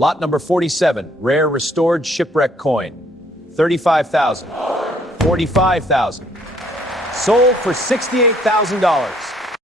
Lot number 47, rare restored shipwreck coin. $35,000. $45,000. Sold for $68,000.